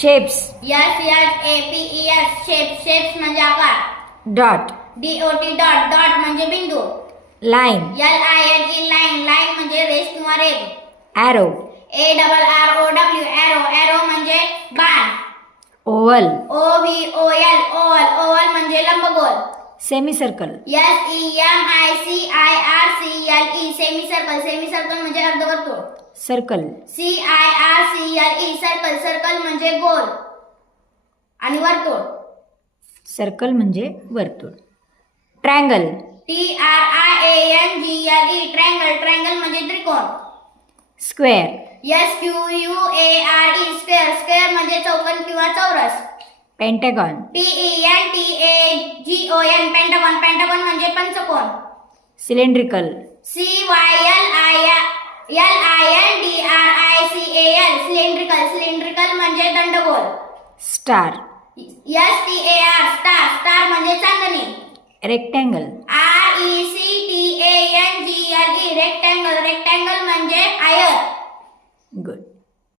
Shapes. SHAPES shapes म्हणजे आकार. Dot. DOT dot म्हणजे बिंदू. लाईन. LINE लाईन म्हणजे रेष किंवा रेघ. ॲरो. ARROW ॲरो म्हणजे बाण. ओव्हल. OVOL म्हणजे लंबगोल. Semi circle. SEMICIRCLE semi circle म्हणजे अर्धवर्तुळ. सर्कल. CIRCLE सर्कल म्हणजे गोल आणि वर्तुळ. सर्कल म्हणजे वर्तुळ. ट्रायंगल. TRIANGLE ट्रायंगल म्हणजे त्रिकोण. स्क्वेअर. SQUARE स्क्वेअर म्हणजे चौकोन किंवा चौरस. पेंटागॉन. PENTAGON पेंटागॉन म्हणजे पंचकोन. सिलेंड्रिकल. CYLINDRICAL सिलेंड्रिकल म्हणजे दंडगोल. स्टार. स्टार म्हणजे चांदणी. रेक्टँगल. RECTANGLE रेक्टँगल म्हणजे आयत.